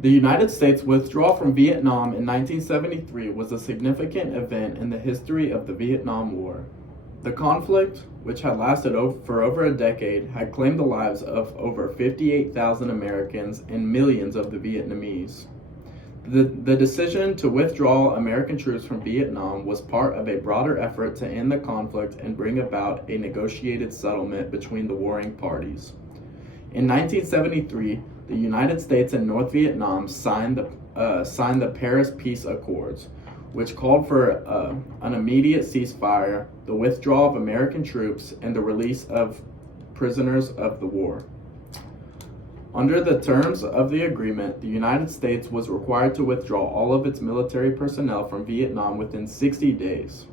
The United States' withdrawal from Vietnam in 1973 was a significant event in the history of the Vietnam War. The conflict, which had lasted for over a decade, had claimed the lives of over 58,000 Americans and millions of the Vietnamese. The decision to withdraw American troops from Vietnam was part of a broader effort to end the conflict and bring about a negotiated settlement between the warring parties. In 1973, the United States and North Vietnam signed the Paris Peace Accords, which called for an immediate ceasefire, the withdrawal of American troops, and the release of prisoners of the war. Under the terms of the agreement, the United States was required to withdraw all of its military personnel from Vietnam within 60 days.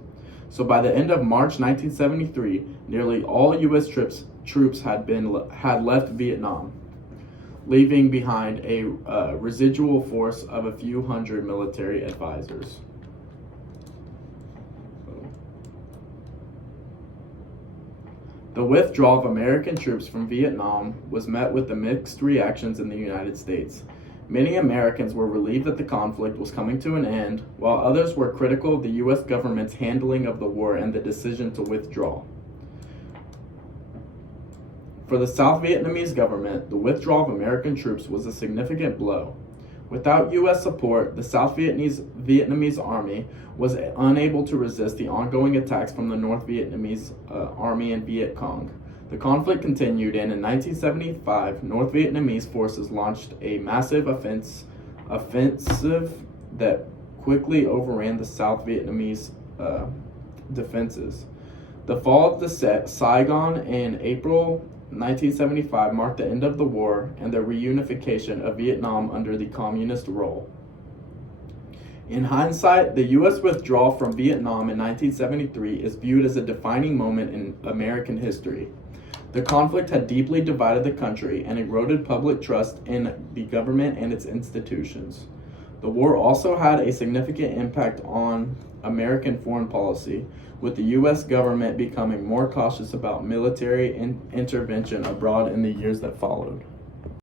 So by the end of March 1973, nearly all U.S. troops had left Vietnam, leaving behind a residual force of a few hundred military advisors. The withdrawal of American troops from Vietnam was met with the mixed reactions in the United States. Many Americans were relieved that the conflict was coming to an end, while others were critical of the U.S. government's handling of the war and the decision to withdraw. For the South Vietnamese government, the withdrawal of American troops was a significant blow. Without U.S. support, the South Vietnamese army was unable to resist the ongoing attacks from the North Vietnamese army and Viet Cong. The conflict continued, and in 1975, North Vietnamese forces launched a massive offensive that quickly overran the South Vietnamese defenses. The fall of the Saigon in April 1975 marked the end of the war and the reunification of Vietnam under the communist rule. In hindsight, the U.S. withdrawal from Vietnam in 1973 is viewed as a defining moment in American history. The conflict had deeply divided the country and eroded public trust in the government and its institutions. The war also had a significant impact on American foreign policy, with the U.S. government becoming more cautious about military intervention abroad in the years that followed.